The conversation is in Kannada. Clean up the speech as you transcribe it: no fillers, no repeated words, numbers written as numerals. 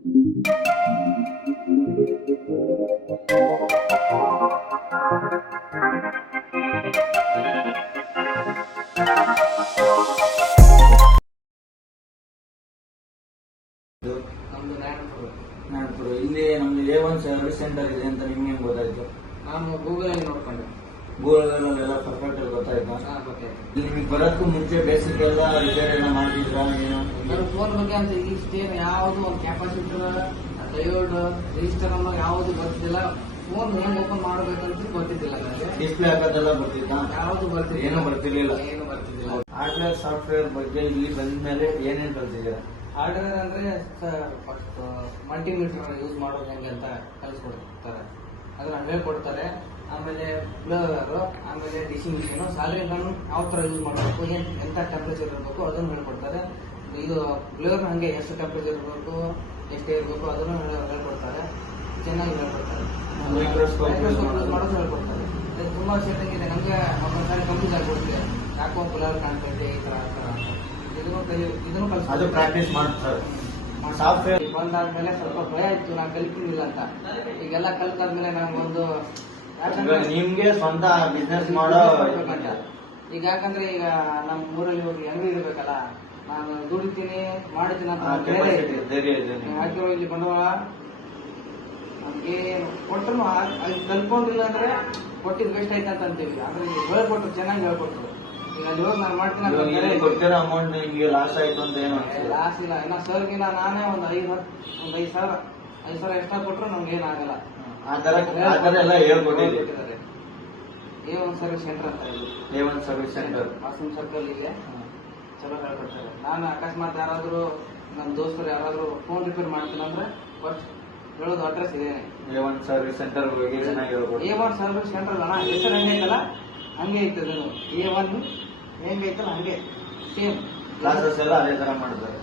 ನಮ್ದು ನಾಗಪುರ ಇಲ್ಲಿ ನಮ್ದು A1 ಸರ್ವಿಸ್ ಸೆಂಟರ್ ಇದೆ ಅಂತ ನಿಮ್ಗೆ ಹೆಂಗ್ ಗೊತ್ತಾಯ್ತು? ನಾನು ಗೂಗಲ್ ನೋಡ್ಕೊಂಡೆ. ಗೂಗಲ್ ಪರ್ಫೆಕ್ಟ್ ಗೊತ್ತಾಯ್ತು. ಇಲ್ಲಿ ನಿಮಗೆ ಬರೋದಕ್ಕೂ ಮುಂಚೆ ಬೇಸಿಕ್ ಎಲ್ಲ ರಿಪೇರ್ ಎಲ್ಲ ಮಾಡ್ತಿದ್ರ ಏನು? ನನ್ನ ಫೋನ್ ಬಗ್ಗೆ ಅಂತ ಇಷ್ಟೇನು ಯಾವುದು ಒಂದು ಕ್ಯಾಪಾಸಿಟರ್, ಡಯೋಡ್, ರಿಜಿಸ್ಟರ್ ಅನ್ನೋ ಯಾವುದು ಗೊತ್ತಿದ್ದಿಲ್ಲ. ಫೋನ್ ಹೆಂಗ್ ಓಪನ್ ಮಾಡಬೇಕಂತ ಗೊತ್ತಿದ್ದಿಲ್ಲ ನನಗೆ. ಡಿಸ್ಪ್ಲೇ ಹಾಕೋದೆಲ್ಲ ಬರ್ತಿತ್ತ? ಯಾವುದು ಬರ್ತಿಲ್ಲ, ಏನು ಬರ್ತಿರ್ಲಿಲ್ಲ. ಹಾರ್ಡ್ವೇರ್ ಸಾಫ್ಟ್ವೇರ್ ಬಗ್ಗೆ ಇಲ್ಲಿ ಬಂದ ಮೇಲೆ ಏನೇನು ಕಲ್ತಿದ್ದೀರಾ? ಹಾರ್ಡ್ವೇರ್ ಅಂದ್ರೆ ಫಸ್ಟ್ ಮಲ್ಟಿಮೀಟರ್ ಯೂಸ್ ಮಾಡೋದು ಹೆಂಗೆ ಅಂತ ಕಲಿಸ್ಕೊಡ್ತಾರೆ, ಅದನ್ನ ಹೇಳ್ಕೊಡ್ತಾರೆ. ಆಮೇಲೆ ಬ್ಲೋವರ್, ಆಮೇಲೆ ಡಿಶಿಂಗ್ ಮಿಷಿನ್, ಸಾಲಿಂಗ್ ಗನ್ ಯಾವ ತರ ಯೂಸ್ ಮಾಡಬೇಕು, ಎಂತ ಟೆಂಪರೇಚರ್ ಇರಬೇಕು ಅದನ್ನು ಹೇಳ್ಕೊಡ್ತಾರೆ. ಇದು ಬ್ಲೋವರ್ ಹಂಗೆ ಎಷ್ಟು ಟೆಂಪರೇಚರ್ ಇರಬೇಕು, ಎಷ್ಟೇ ಇರಬೇಕು ಅದನ್ನು ಹೇಳ್ಕೊಡ್ತಾರೆ. ಚೆನ್ನಾಗಿ ಹೇಳ್ಕೊಡ್ತಾರೆ. ಮೈಕ್ರೋಸ್ಕೋಪ್ ಯೂಸ್ ಮಾಡೋದು ಹೇಳ್ಕೊಡ್ತಾರೆ. ತುಂಬಾ ಸೆಟ್ಟಿಂಗ್ ಇದೆ. ನಮಗೆ ಒಂದ್ಸಾರಿ ಕಂಪ್ಯೂಸ್ ಆಗಿಬಿಡುತ್ತೆ, ಯಾಕೋ ಬ್ಲೋವರ್ ಕಾಣ್ತೈತೆ ಈ ತರ ಇದನ್ನು ಅದು ಪ್ರಾಕ್ಟೀಸ್ ಮಾಡ್ತಾರೆ. ಸಾಫ್ಟ್ವೇರ್ ಬಂದಾದ್ಮೇಲೆ ಸ್ವಲ್ಪ ಭಯ ಇತ್ತು, ನಾನು ಕಲಿತಿರ್ಲಿಲ್ಲ ಅಂತ. ಈಗೆಲ್ಲ ಕಲ್ತಾದ್ಮೇಲೆ ನನಗೊಂದು ನಿಮ್ಗೆ ಸ್ವಂತ ಬಿಸ್ನೆಸ್ ಮಾಡೋ ಈಗ ಯಾಕಂದ್ರೆ ಈಗ ನಮ್ಮ ಊರಲ್ಲಿ ಹೋಗಿ ಅಂಗಡಿ ಇರ್ಬೇಕಲ್ಲ, ನಾನು ದುಡಿತೀನಿ ಮಾಡ್ತೀನಿ ಅಂತ ಹಾಕಿರೋ ಇಲ್ಲಿ ಬಂಡವಾಳ ನಮ್ಗೆ ಕೊಟ್ಟರು ಕಲ್ಕೊಂಡಿಲ್ಲ ಅಂದ್ರೆ ಕೊಟ್ಟಿದ್ ವೇಸ್ಟ್ ಆಯ್ತು ಅಂತ ಅಂತೀವಿ. ಆದ್ರೆ ಹೇಳ್ಕೊಟ್ರು, ಚೆನ್ನಾಗಿ ಹೇಳ್ಕೊಟ್ರು. ಈಗ ಅಲ್ಲಿ ಹೋಗಿ ನಾನು ಮಾಡ್ತೀನಿ ಕೊಟ್ಟಿರೋ ಅಮೌಂಟ್ ನಿಮ್ಗೆ ಲಾಸ್ ಆಯ್ತು ಅಂತ ಏನು? ಲಾಸ್ ಇಲ್ಲ. ಇನ್ನ ಸರ್ಗಿನ ನಾನೇ ಒಂದು 5,000 ಎಕ್ಸ್ಟ್ರಾ ಕೊಟ್ರು ನಮ್ಗೆ ಏನಾಗಲ್ಲ. ಆ ತರ ಎಲ್ಲ ಹೇಳ್ಕೊಟ್ಟಿದ್ದಾರೆ. A1 ಸರ್ವಿಸ್ ಸೆಂಟರ್ ಅಂತ ಇದೆ. A1 service centre Masoom circle ಇದೆ. ಚಲೋ ಹೇಳ್ಕೊಡ್ತಾರೆ. ನಾನು ಅಕಸ್ಮಾತ್ ಯಾರಾದ್ರೂ ನಮ್ಮ ದೋಸ್ತರು ಯಾರಾದ್ರೂ ಫೋನ್ ರಿಪೇರ್ ಮಾಡ್ತೀನಿ ಅಂದ್ರೆ ಫಸ್ಟ್ ಹೇಳೋದು ಅಡ್ರೆಸ್ ಇದೇನೆ. A1 ಸರ್ವಿಸ್ ಸೆಂಟರ್ ಬಗ್ಗೆ ಚೆನ್ನಾಗಿ ಹೇಳ್ಕೊಡ್ತಾರೆ. A1 ಸರ್ವಿಸ್ ಸೆಂಟರ್ ಅಲ್ಲ, ಹೆಸರು ಹೆಂಗೈತಲ್ಲ ಹಂಗೆ ಐತದ. A1 ಹೆಂಗೈತಲ್ಲ ಹಂಗೆ ಸೇಮ್ ಕ್ಲಾಸಸ್ ಎಲ್ಲ ಅದೇ ತರ ಮಾಡ್ತಾರೆ.